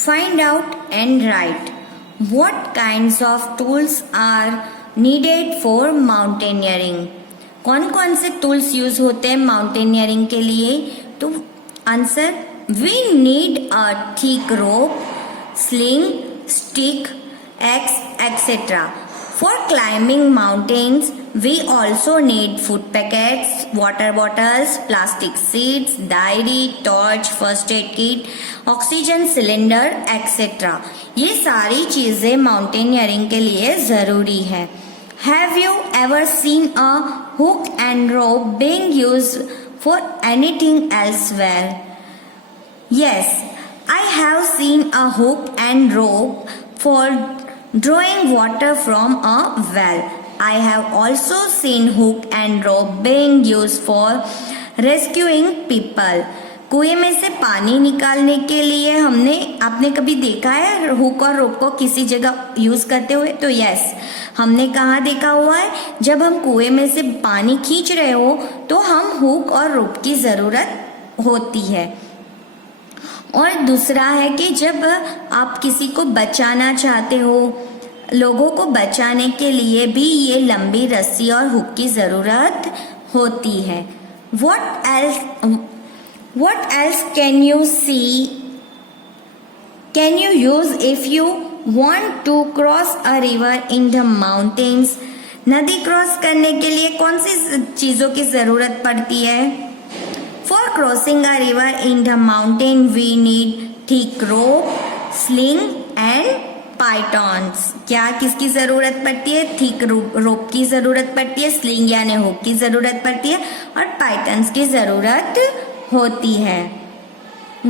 Find out and write. What kinds of tools are needed for mountaineering? कौन कौन से tools use होते हैं माउंटेनियरिंग के लिए? तो answer, we need a thick rope, sling, stick, ex, etcetera. For climbing mountains, we also need food packets, water bottles, plastic sheets, diary, torch, first aid kit, oxygen cylinder, etc. ये सारी चीजें mountaineering के लिए जरूरी है. Have you ever seen a hook and rope being used for anything elsewhere? Yes, I have seen a hook and rope for drawing water from a well. I have also seen hook and rope being used for rescuing people. कुएं में से पानी निकालने के लिए आपने कभी देखा है हुक और रोप को किसी जगह यूज करते हुए? तो यस, हमने कहाँ देखा हुआ है? जब हम कुएं में से पानी खींच रहे हो तो हम हुक और रोप की जरूरत होती है. और दूसरा है कि जब आप किसी को बचाना चाहते हो, लोगों को बचाने के लिए भी ये लंबी रस्सी और हुक की जरूरत होती है. What else can you use if you want to cross a river in the mountains? नदी क्रॉस करने के लिए कौन सी चीजों की जरूरत पड़ती है? For crossing a river in the mountain, we need thick rope, sling and pythons. क्या किसकी जरूरत पड़ती है? थिक रोप की जरूरत पड़ती है, स्लिंग यानी हुक की जरूरत पड़ती है और पाइथन्स की जरूरत होती है.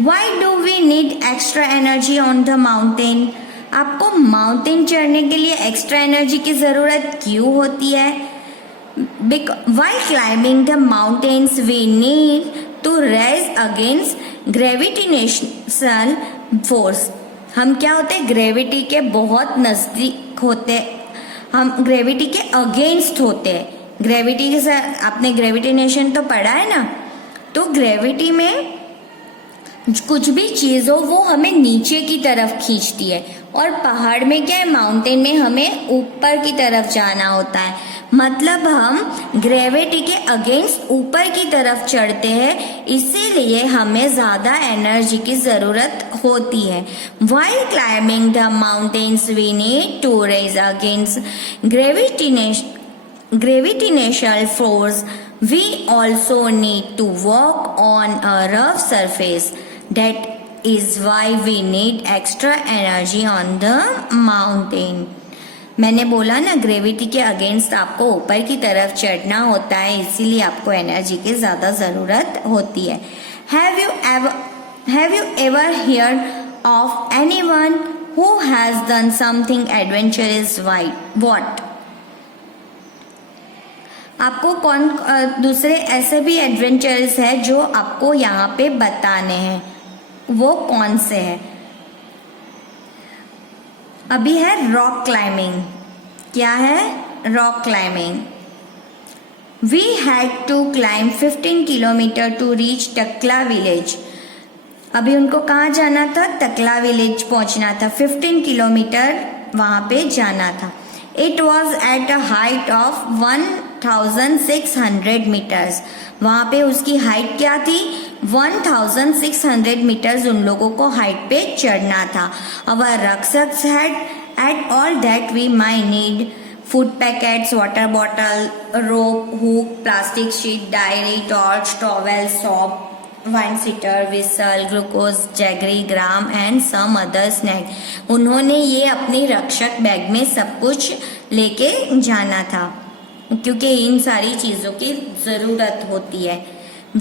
Why do we need extra energy on the mountain? आपको माउंटेन चढ़ने के लिए एक्स्ट्रा एनर्जी की जरूरत क्यों होती है? While climbing the mountains, we need to raise against gravitational force. हम क्या होते हैं? ग्रेविटी के बहुत नजदीक होते, हम ग्रेविटी के अगेंस्ट होते हैं. ग्रेविटी के साथ आपने ग्रेविटेशन तो पढ़ा है ना? तो ग्रेविटी में कुछ भी चीज हो वो हमें नीचे की तरफ खींचती है, और पहाड़ में क्या है, माउंटेन में हमें ऊपर की तरफ जाना होता है. मतलब हम ग्रेविटी के अगेंस्ट ऊपर की तरफ चढ़ते हैं, इसीलिए हमें ज्यादा एनर्जी की जरूरत होती है. While climbing the mountains, we need to raise against gravitational force. We also need to walk on a rough surface. That is why we need extra energy on the mountain. मैंने बोला ना, gravity के against आपको ऊपर की तरफ चढ़ना होता है, इसीलिए आपको एनर्जी की ज्यादा जरूरत होती है. Have you ever heard of anyone who has done something adventurous? What? आपको कौन दूसरे ऐसे भी एडवेंचर्स है जो आपको यहाँ पे बताने हैं, वो कौन से हैं? अभी है रॉक क्लाइंबिंग. क्या है? Rock climbing. We had to climb 15 kilometre to reach Takla village. अभी उनको कहाँ जाना था? टकला विलेज पहुंचना था. 15 किलोमीटर वहां पे जाना था. It was at a height of 1600 metres. वहां पे उसकी हाइट क्या थी? 1600 मीटर्स उन लोगों को हाइट पे चढ़ना था. अवर rucksacks had all that we might need: food packets, water bottle, rope, hook, plastic sheet, diary, torch, towel, soap, wine setter, whistle, glucose, jaggery, gram and some other snack. उन्होंने ये अपनी रक्षक बैग में सब कुछ लेके जाना था, क्योंकि इन सारी चीजों की जरूरत होती है.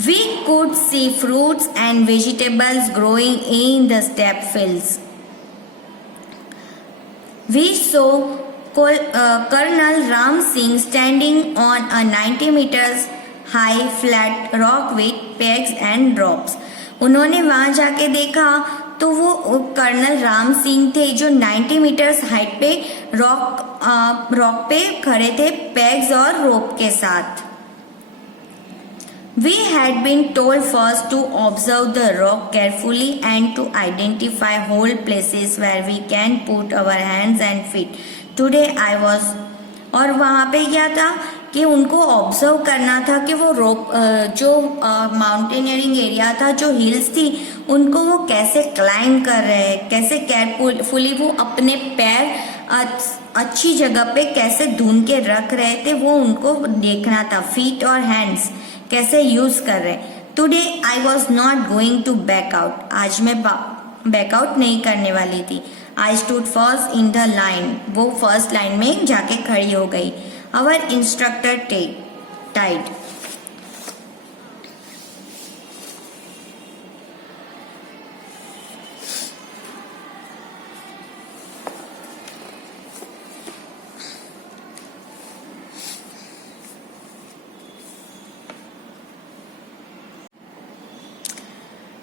We could see fruits and vegetables growing in the steppe fields. We saw Colonel Ram Singh standing on a 90 meters high flat rock with pegs and ropes. उन्होंने वहां जाके देखा तो वो कर्नल राम सिंह थे जो 90 मीटर्स हाइट पे रॉक पे खड़े थे, पेग्स और रोप के साथ. We had been told first to observe the rock carefully and to identify whole places where we can put our hands and feet. Today I was और वहाँ पे क्या था कि उनको ऑब्जर्व करना था कि वो रोप जो माउंटेनियरिंग एरिया था, जो हिल्स थी, उनको वो कैसे क्लाइंब कर रहे हैं, कैसे केयरफुली वो अपने पैर अच्छी जगह पे कैसे ढूंढ के रख रहे थे, वो उनको देखना था. फीट और हैंड्स कैसे यूज कर रहे. Today I was not going to back out. आज मैं बैकआउट नहीं करने वाली थी. I stood first in the line. वो फर्स्ट लाइन में जाके खड़ी हो गई. Our instructor tied.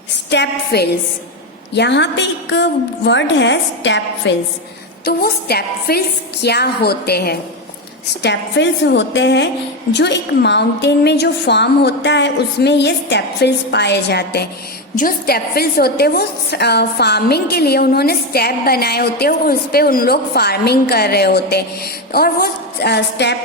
Step fills. यहाँ पे एक वर्ड है स्टेप फिल्स. तो वो स्टेप फिल्स क्या होते हैं? स्टेप फिल्स होते हैं जो एक माउंटेन में जो फॉर्म होता है उसमें ये स्टेप फिल्स पाए जाते हैं. जो स्टेप फिल्स होते हैं वो फार्मिंग के लिए उन्होंने स्टेप बनाए होते हैं और उस पर उन लोग फार्मिंग कर रहे होते हैं. और वो स्टेप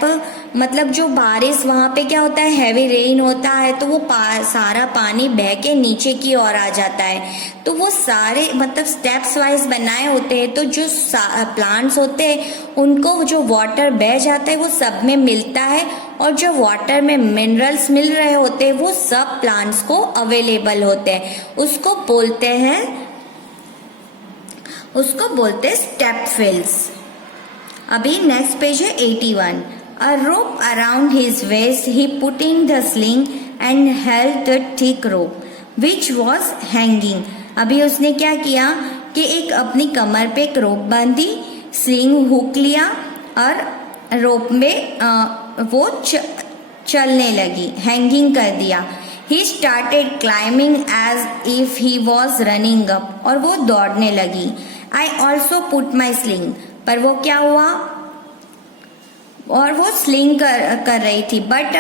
मतलब जो बारिश वहाँ पे क्या होता है, हैवी रेन होता है तो वो सारा पानी बह के नीचे की ओर आ जाता है. तो वो सारे मतलब स्टेप्स वाइज बनाए होते हैं. तो जो प्लांट्स होते हैं उनको जो वाटर बह जाता है वो सब में मिलता है और जो वाटर में मिनरल्स मिल रहे होते हैं वो सब प्लांट्स को अवेलेबल होते हैं. उसको बोलते स्टेप फिल्स. अभी नेक्स्ट पेज है 81. A rope around his waist he put in the sling and held the thick rope which was hanging. अभी उसने क्या किया कि एक अपनी कमर पे एक रोप बांधी, स्लिंग हुक लिया और रोप में वो चलने लगी, हैंगिंग कर दिया. He started climbing as if he was running up. और वो दौड़ने लगी. I also put my sling. पर वो क्या हुआ और वो स्लिंग कर रही थी. But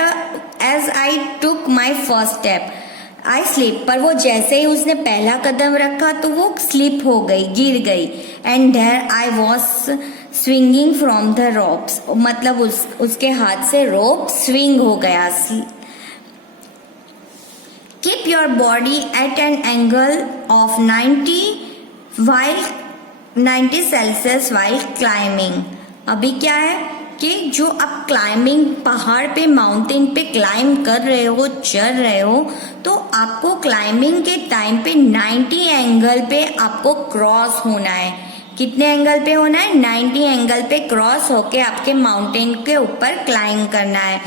as I took my first step I slip. पर वो जैसे ही उसने पहला कदम रखा तो वो स्लिप हो गई, गिर गई. And there I was swinging from the ropes. मतलब उसके हाथ से रोप स्विंग हो गया. Keep your body at an angle of 90 Celsius while climbing. अभी क्या है कि जो आप क्लाइंबिंग पहाड़ पे माउंटेन पे क्लाइंब कर रहे हो, चढ़ रहे हो, तो आपको क्लाइंबिंग के टाइम पे 90 एंगल पे आपको क्रॉस होना है. कितने एंगल पे होना है? 90 एंगल पे क्रॉस होके आपके माउंटेन के ऊपर क्लाइंब करना है.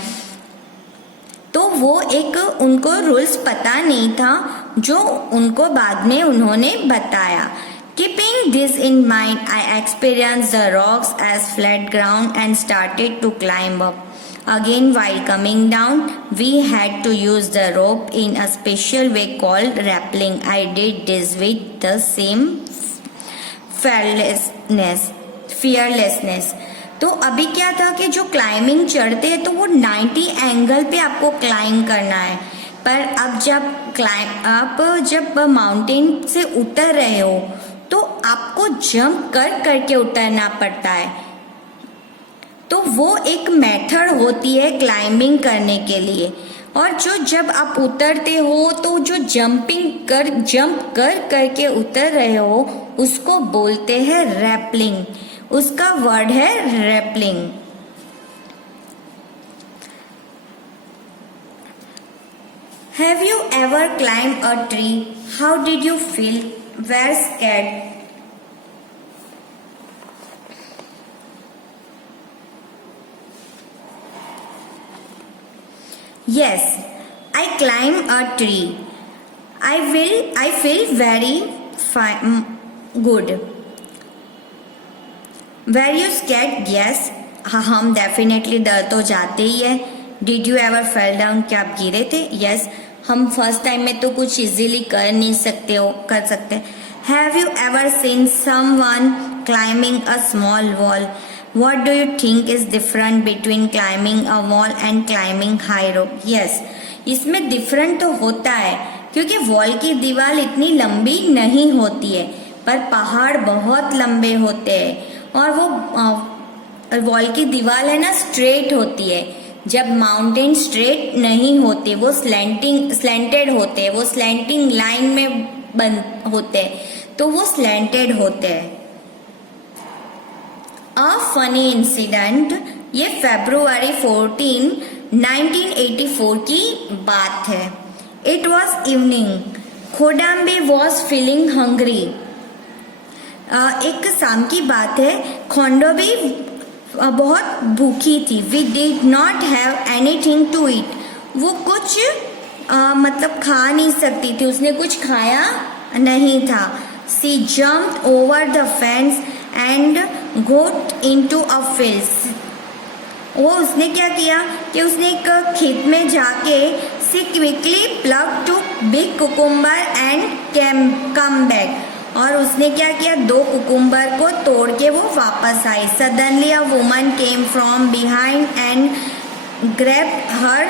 तो वो एक उनको रूल्स पता नहीं था जो उनको बाद में उन्होंने बताया. Keeping this in mind, I experienced the rocks as flat ground and started to climb up. Again, while coming down, we had to use the rope in a special way called rappelling. I did this with the same fearlessness. तो अभी क्या था कि जो climbing चढ़ते हैं तो वो 90 एंगल पे आपको क्लाइंब करना है. पर अब जब माउंटेन से उतर रहे हो तो आपको जंप करके उतरना पड़ता है. तो वो एक मेथड होती है क्लाइंबिंग करने के लिए. और जब आप उतरते हो तो जो जंप करके उतर रहे हो उसको बोलते हैं रैपलिंग. उसका वर्ड है rappelling. Have you ever climbed a tree? How did you feel? Were scared? Yes, I climbed a tree. I feel very good. Were you scared? Yes. हम डेफिनेटली डर तो जाते ही है. Did you ever fell down? क्या आप गिरे थे? Yes. हम फर्स्ट टाइम में तो कुछ इजीली कर सकते. Have you ever seen someone climbing a small wall? What do you think is different between climbing a wall and climbing high rope? Yes. इसमें डिफरेंट तो होता है क्योंकि वॉल की दीवार इतनी लंबी नहीं होती है, पर पहाड़ बहुत लंबे होते हैं और वो वॉल की दीवार है ना स्ट्रेट होती है, जब माउंटेन स्ट्रेट नहीं होते, वो स्लैंटेड होते हैं, वो स्लैंटिंग लाइन में बन होते हैं, तो वो स्लैंटेड होते हैं। अ फनी इंसिडेंट, ये फरवरी 14, 1984 की बात है। It was evening, Khodambe was feeling hungry. एक शाम की बात है, खोंडोबी बहुत भूखी थी। We did not have anything to eat, वो कुछ मतलब खा नहीं सकती थी, उसने कुछ खाया नहीं था। She jumped over the fence and got into a field, वो उसने क्या किया कि उसने एक खेत में जाके she quickly plug two big cucumber and come back, और उसने क्या किया, 2 कुकुम्बर को तोड़ के वो वापस आई। Suddenly a woman came from behind and grabbed her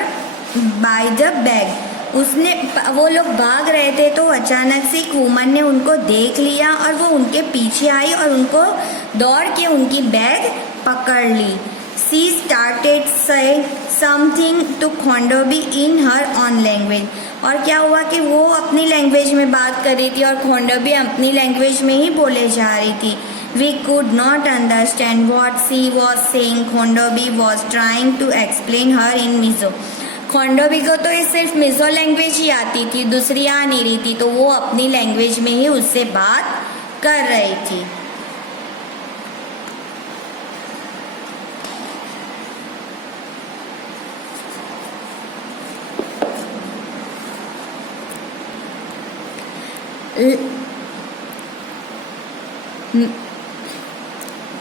by the bag, वो लोग भाग रहे थे तो अचानक से एक वुमन ने उनको देख लिया और वो उनके पीछे आई और उनको दौड़ के उनकी बैग पकड़ ली। She started saying something to खोंडोबी in her own language, और क्या हुआ कि वो अपनी लैंग्वेज में बात कर रही थी और खोंडोबी अपनी लैंग्वेज में ही बोले जा रही थी। We could not understand what she was saying. खोंडोबी was trying to explain her in Mizo. खोंडोबी को तो ये सिर्फ मिज़ो लैंग्वेज ही आती थी, दूसरी आ नहीं रही थी, तो वो अपनी लैंग्वेज में ही उससे बात कर रही थी।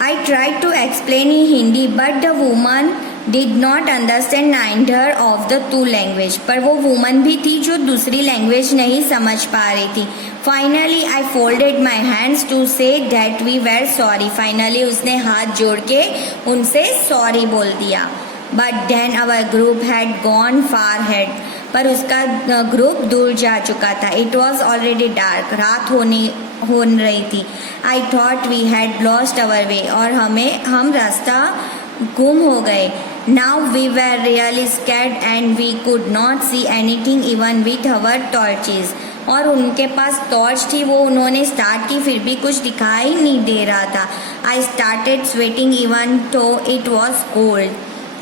I tried to explain in Hindi, but the woman did not understand neither of the two language. पर वो वुमन भी थी जो दूसरी लैंग्वेज नहीं समझ पा रही थी। Finally, I folded my hands to say that we were sorry. Finally, उसने हाथ जोड़ के उनसे सॉरी बोल दिया। But then our group had gone far ahead. पर उसका ग्रुप दूर जा चुका था। इट वॉज ऑलरेडी डार्क, रात हो रही थी। I thought we had lost our way, और हम रास्ता गुम हो गए। Now we were really scared and we could not see anything even with our torches, और उनके पास टॉर्च थी, वो उन्होंने स्टार्ट की, फिर भी कुछ दिखाई नहीं दे रहा था। आई स्टार्टेड स्वेटिंग इवन तो इट वॉज कोल्ड,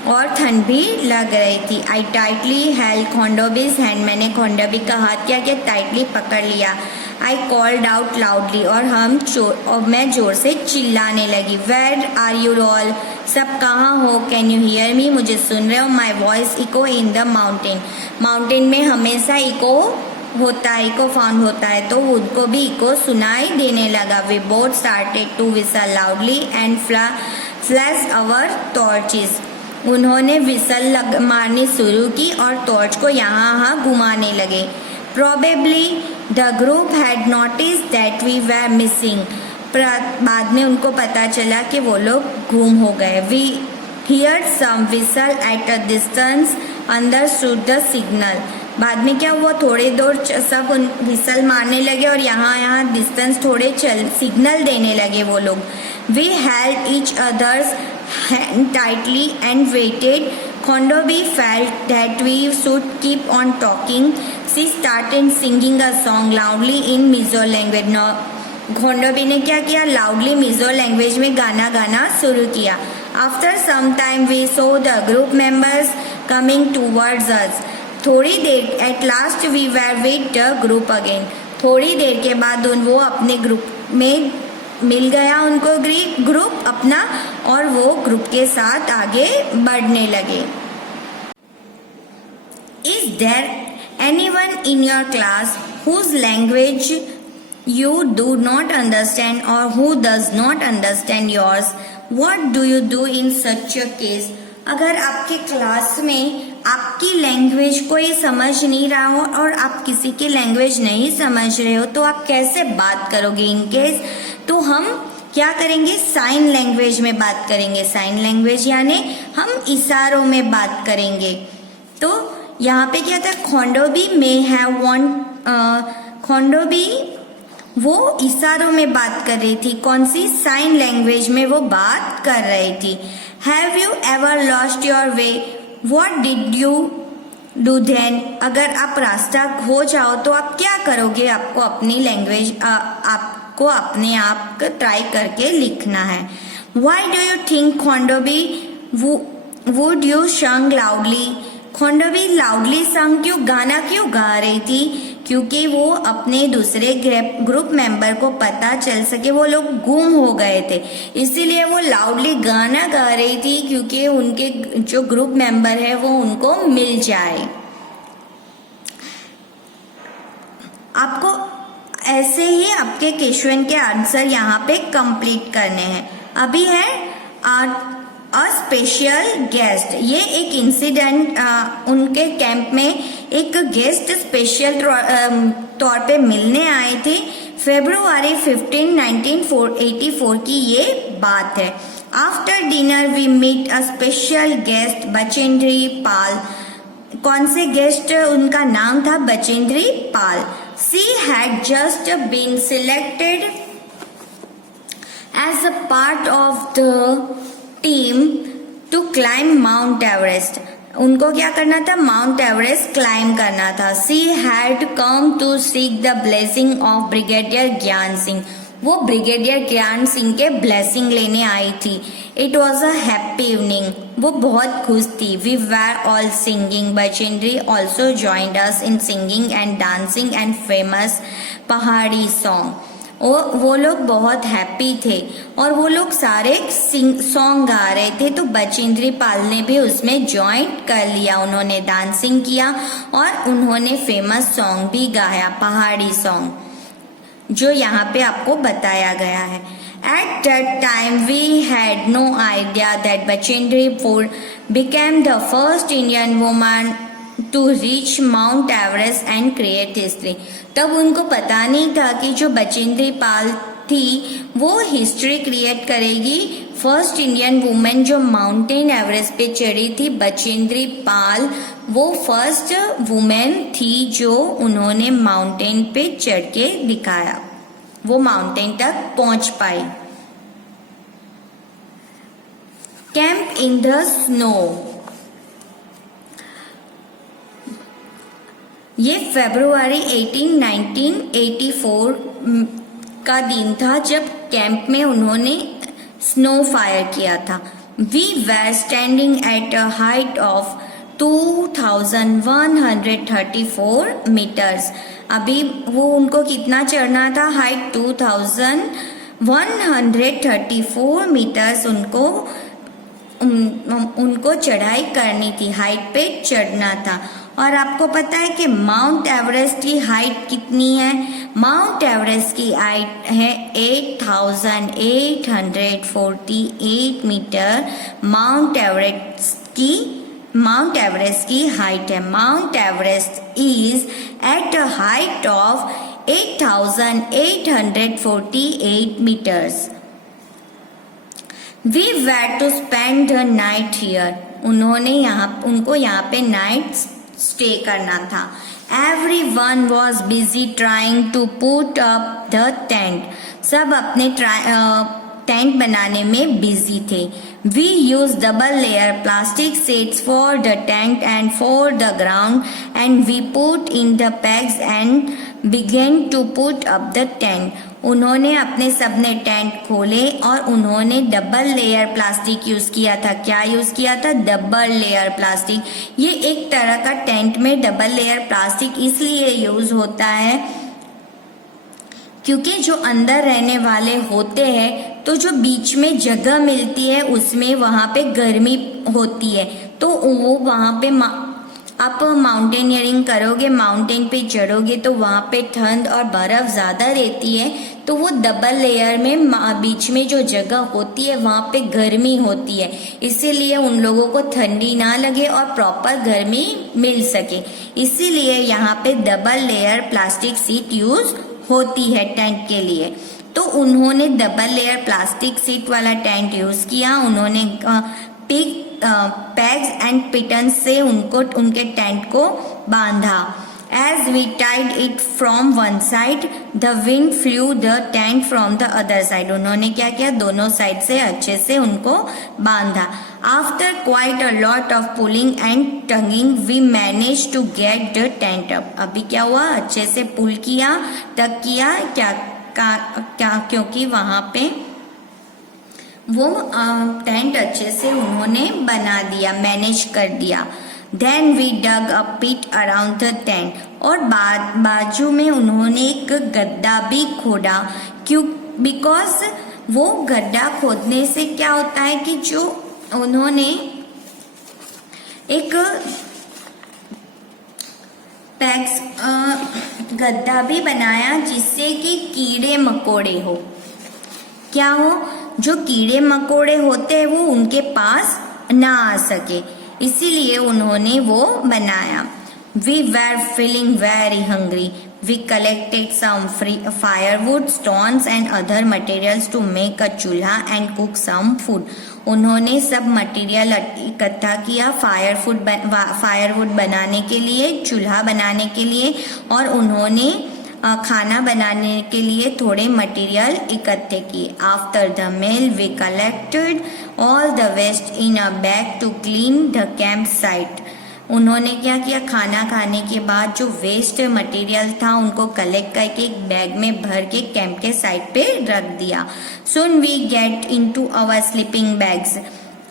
और ठंड भी लग रही थी। आई टाइटली हेल्ड खोंडोबीज हैंड, मैंने खोंडोबी का हाथ क्या कि टाइटली पकड़ लिया। आई कॉल्ड आउट लाउडली, और मैं जोर से चिल्लाने लगी। वेयर आर यू ऑल, सब कहाँ हो? कैन यू हियर मी, मुझे सुन रहे हो? My voice echo in the mountain में हमेशा इको होता है, इको फाउंड होता है, तो उनको भी इको सुनाई देने लगा। We both started to whistle loudly and flash our torches, उन्होंने विसल मारनी शुरू की और टॉर्च को यहाँ घुमाने लगे। Probably the group had notice that we were missing, बाद में उनको पता चला कि वो लोग गुम हो गए। We heard some whistle at a distance understood the signal, बाद में क्या हुआ, थोड़े दूर सब विसल मारने लगे और यहाँ डिस्टेंस थोड़े सिग्नल देने लगे वो लोग। We held each others hand tightly and waited. Khondobi felt that we should keep on talking. She started singing a song loudly in Mizo language. Now, खोंडोबी ने क्या किया, लाउडली मिजो लैंग्वेज में गाना गाना शुरू किया। After some time we saw the group members coming towards us, थोड़ी देर, at last we were with the group again, थोड़ी देर के बाद वो अपने ग्रुप में मिल गया, उनको ग्रुप अपना, और वो ग्रुप के साथ आगे बढ़ने लगे। Is there anyone in your class whose language you do not understand or who does not understand yours? What do you do in such a case? अगर आपके क्लास में आपकी लैंग्वेज कोई समझ नहीं रहा हो और आप किसी की लैंग्वेज नहीं समझ रहे हो तो आप कैसे बात करोगे इन केस? तो हम क्या करेंगे, साइन लैंग्वेज में बात करेंगे। साइन लैंग्वेज यानी हम इशारों में बात करेंगे। तो यहाँ पे क्या था, खोंडोबी मे हैव वांट, खोंडोबी वो इशारों में बात कर रही थी, कौन सी, साइन लैंग्वेज में वो बात कर रही थी। Have you ever lost your way, what did you do then, अगर आप रास्ता खो जाओ तो आप क्या करोगे, आपको अपनी लैंग्वेज आपको अपने आप ट्राई करके लिखना है। वाई डू यू थिंक खोंडोबी वुड यू संग लाउडली, खोंडोबी लाउडली संग क्यों, गाना क्यों गा रही थी, क्योंकि वो अपने दूसरे ग्रुप मेंबर को पता चल सके वो लोग गुम हो गए थे, इसीलिए वो लाउडली गाना गा रही थी, क्योंकि उनके जो ग्रुप मेंबर है वो उनको मिल जाए। आपको ऐसे ही आपके क्वेश्चन के आंसर यहाँ पे कंप्लीट करने हैं। अभी है अ स्पेशल गेस्ट, ये एक इंसिडेंट, उनके कैंप में एक गेस्ट स्पेशल तौर पे मिलने आए थे। फरवरी 15, 1984 की ये बात है। After dinner we meet a special guest Bachendri Pal, कौन से गेस्ट, उनका नाम था Bachendri Pal. She had just been selected as a part of the team to climb Mount Everest, उनको क्या करना था, माउंट एवरेस्ट क्लाइम करना था। She had come to seek the blessing of brigadier Gyan Singh, वो ब्रिगेडियर ज्ञान सिंह के ब्लेसिंग लेने आई थी। It was a happy evening, वो बहुत खुश थी। We were all singing, Bachendri also joined us in singing and dancing and famous Pahari song, वो लोग बहुत हैप्पी थे और वो लोग सारे सॉन्ग गा रहे थे, तो बचेंद्री पाल ने भी उसमें ज्वाइन कर लिया। उन्होंने डांसिंग किया और उन्होंने फेमस सॉन्ग भी गाया, पहाड़ी सॉन्ग, जो यहाँ पे आपको बताया गया है। At that time, we had no idea that Bachendri Paul became the first Indian woman to reach Mount Everest and create history. तब उनको पता नहीं था कि जो बचेंद्री पाल थी वो हिस्ट्री क्रिएट करेगी। फर्स्ट इंडियन वुमेन जो माउंटेन एवरेस्ट पे चढ़ी थी, बचेंद्री पाल, वो फर्स्ट वुमेन थी जो उन्होंने माउंटेन पे चढ़ के दिखाया, वो माउंटेन तक पहुंच पाई। कैंप इन द स्नो, ये फरवरी 18, 1984 का दिन था जब कैंप में उन्होंने स्नो फायर किया था। We were standing at a height of 2134 metres, अभी वो उनको कितना चढ़ना था, हाइट 2134 मीटर्स उनको चढ़ाई करनी थी, हाइट पे चढ़ना था। और आपको पता है कि माउंट एवरेस्ट की हाइट कितनी है, माउंट एवरेस्ट की हाइट है 8848 मीटर, माउंट एवरेस्ट की हाइट है। Mount Everest is eight a height of 8848 meters. We were to spend the night here. उनको यहाँ पे नाइट स्टे करना था। Everyone was busy trying to put up the tent. सब अपने टेंट बनाने में बिजी थे। We used double layer plastic sheets for the tent and for the ground, and we put in the pegs and began to put up the tent. उन्होंने अपने सबने tent खोले और उन्होंने डबल लेयर प्लास्टिक यूज किया था। क्या use किया था? Double layer plastic. ये एक तरह का टेंट में डबल लेयर प्लास्टिक इसलिए यूज होता है क्योंकि जो अंदर रहने वाले होते हैं तो जो बीच में जगह मिलती है उसमें वहां पे गर्मी होती है, तो वो वहां पे आप माउंटेनियरिंग करोगे, माउंटेन पे चढ़ोगे तो वहां पे ठंड और बर्फ ज्यादा रहती है, तो वो डबल लेयर में बीच में जो जगह होती है वहां पे गर्मी होती है, इसीलिए उन लोगों को ठंडी ना लगे और प्रॉपर गर्मी मिल सके, इसीलिए यहाँ पे double layer plastic sheet use होती है टेंट के लिए। तो उन्होंने डबल लेयर प्लास्टिक शीट वाला टेंट यूज किया। उन्होंने pegs and pittons से उनको उनके टेंट को बांधा. As we tied it from one side, the wind flew the tent from the other side. उन्होंने क्या किया, दोनों साइड से अच्छे से उनको बांधा. After quite a lot of pulling and tugging, we managed to get the tent up. अभी क्या हुआ, अच्छे से पुल किया, तक किया, क्या क्योंकि वहां पे वो टेंट अच्छे से उन्होंने बना दिया, मैनेज कर दिया. Then we dug a pit around the tent. और बाजू में उन्होंने एक गड्ढा भी खोदा. क्यों? बिकॉज वो गड्ढा खोदने से क्या होता है कि जो उन्होंने एक गड्ढा भी बनाया जिससे कि कीड़े मकोड़े हो, क्या हो, जो कीड़े मकोड़े होते हैं वो उनके पास ना आ सके, इसीलिए उन्होंने वो बनाया. We were feeling very hungry. We collected some firewood, stones and other materials to make a chulha and cook some food. उन्होंने सब मटेरियल इकट्ठा किया फायरवुड बनाने के लिए, चूल्हा बनाने के लिए, और उन्होंने खाना बनाने के लिए थोड़े मटेरियल इकट्ठे किए. After the meal we collected all the waste in a bag to clean the campsite. उन्होंने क्या किया, खाना खाने के बाद जो वेस्ट मटेरियल था उनको कलेक्ट करके एक बैग में भर के कैंप के साइड पे रख दिया. Soon we get into our sleeping bags.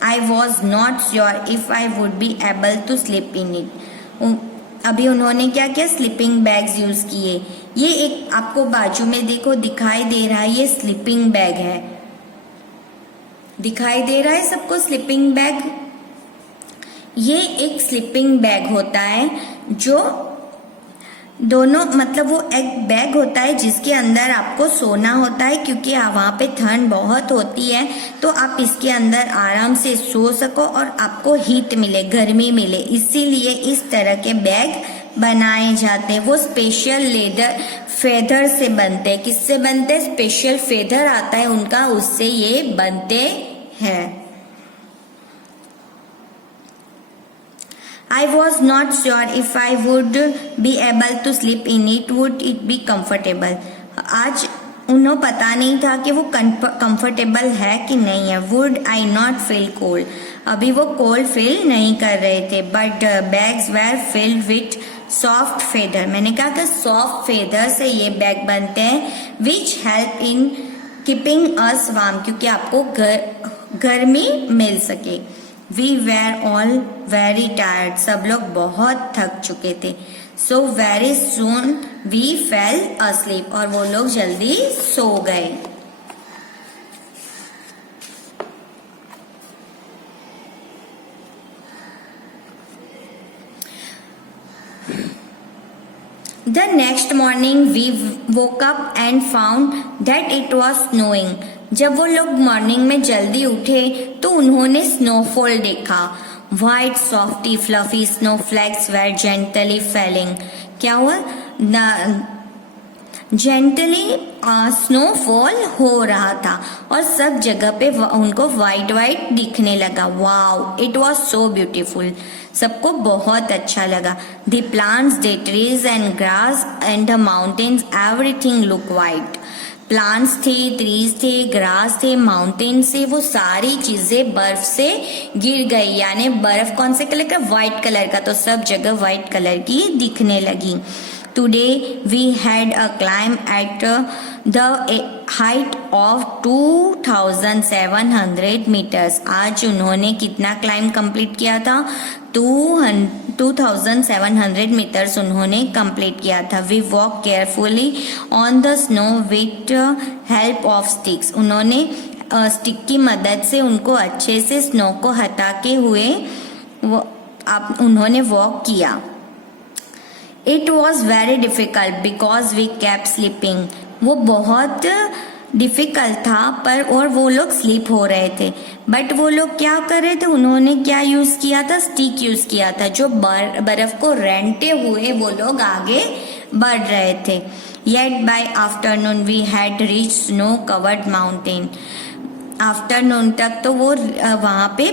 I was not sure if I would be able to sleep in it. अभी उन्होंने क्या किया, स्लीपिंग बैग्स यूज किए. ये एक आपको बाजू में देखो दिखाई दे रहा है, ये स्लीपिंग बैग है, दिखाई दे रहा है सबको स्लीपिंग बैग. ये एक स्लीपिंग बैग होता है जो दोनों, मतलब वो एक बैग होता है जिसके अंदर आपको सोना होता है, क्योंकि वहाँ पे ठंड बहुत होती है तो आप इसके अंदर आराम से सो सको और आपको हीट मिले, गर्मी मिले, इसीलिए इस तरह के बैग बनाए जाते हैं. वो स्पेशल लेदर फेदर से बनते हैं. किससे बनते हैं? स्पेशल फेदर आता है उनका, उससे ये बनते हैं. I was not sure if I would be able to sleep in it. Would it be comfortable? आज उन्हें पता नहीं था कि वो कंफर्टेबल है कि नहीं है. Would I not feel cold? अभी वो कोल्ड फील नहीं कर रहे थे. But the bags were filled with soft feather. मैंने कहा कि सॉफ्ट फेदर से ये बैग बनते हैं, which help in keeping us warm, क्योंकि आपको गर्मी मिल सके. We were all very tired. सब लोग बहुत थक चुके थे. So very soon we fell asleep. और वो लोग जल्दी सो गए. The next morning we woke up and found that it was snowing. जब वो लोग मॉर्निंग में जल्दी उठे तो उन्होंने स्नोफॉल देखा. White softy fluffy snowflakes were gently falling. क्या हुआ? जेंटली स्नोफॉल हो रहा था और सब जगह पे उनको वाइट वाइट दिखने लगा. Wow, it was so beautiful. सबको बहुत अच्छा लगा. The plants, the trees and grass and the mountains, everything look white. Plants थे, ट्रीज थे, ग्रास थे, माउंटेन से, वो सारी चीजें बर्फ से गिर गई. यानी बर्फ कौन से कलर का? व्हाइट कलर का. तो सब जगह व्हाइट कलर की दिखने लगी. Today we had a climb at the height of 2700 meters. आज उन्होंने कितना क्लाइम कंप्लीट किया था? 2700 meters उन्होंने कंप्लीट किया था. We walk carefully on the snow with help of sticks. उन्होंने स्टिक की मदद से उनको अच्छे से स्नो को हटा के हुए उन्होंने वॉक किया. It was very difficult because we kept sleeping. वो बहुत डिफिकल्ट था पर और वो लोग स्लीप हो रहे थे. बट वो लोग क्या कर रहे थे? उन्होंने क्या यूज किया था? स्टिक यूज किया था. जो बर्फ को रेंटे हुए वो लोग आगे बढ़ रहे थे. Yet by afternoon we had reached snow covered mountain. Afternoon तक तो वो वहाँ पे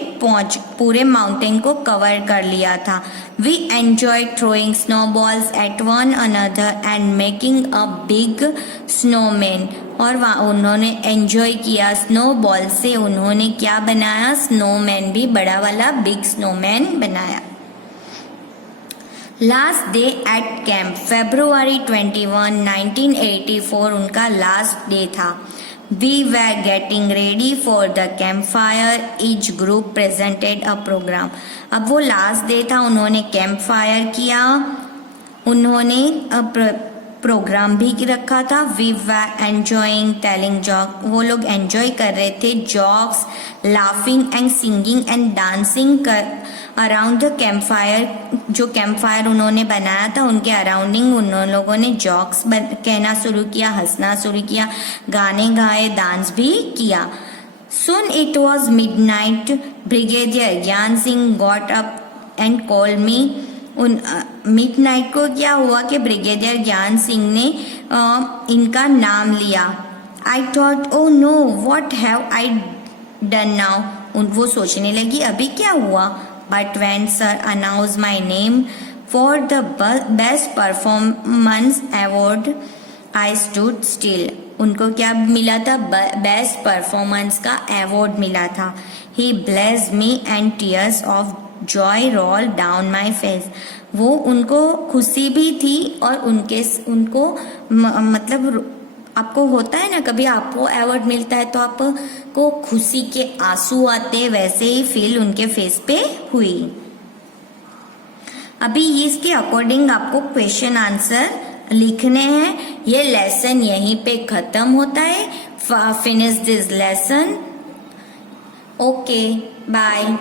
पूरे माउंटेन को कवर कर लिया था। We enjoy throwing snowballs at one another and making a big snowman. और वहाँ उन्होंने एंजॉय किया स्नो बॉल से, उन्होंने क्या बनाया, स्नोमैन भी बड़ा वाला बिग स्नोमैन बनाया। Last day at camp, February 21, 1984 उनका लास्ट डे था। We were getting ready for the campfire. Each group presented a program. अब वो लास्ट डे था, उन्होंने कैंप फायर किया, उन्होंने प्रोग्राम भी रखा था। We were enjoying telling joke, वो लोग एंजॉय कर रहे थे jokes, laughing and singing and dancing around the campfire. जो कैंप फायर उन्होंने बनाया था उनके अराउंडिंग उन लोगों ने जॉक्स कहना शुरू किया, हंसना शुरू किया, गाने गाए, डांस भी किया। Soon it was midnight. Brigadier Gyan Singh got up and called me. Midnight को क्या हुआ कि ब्रिगेडियर ज्ञान सिंह ने इनका नाम लिया। I thought oh know what have I done now, वो सोचने लगी अभी क्या हुआ। But when sir announce my name for the best performance award I stood still. उनको क्या मिला था, बेस्ट परफॉर्मेंस का अवार्ड मिला था। He blessed me and tears of joy roll down my face. वो उनको खुशी भी थी और उनको मतलब आपको होता है ना, कभी आपको अवार्ड मिलता है तो आपको खुशी के आंसू आते, वैसे ही फील उनके फेस पे हुई। अभी इसके अकॉर्डिंग आपको क्वेश्चन आंसर लिखने हैं। ये लेसन यहीं पे खत्म होता है। Finish this lesson. Okay bye.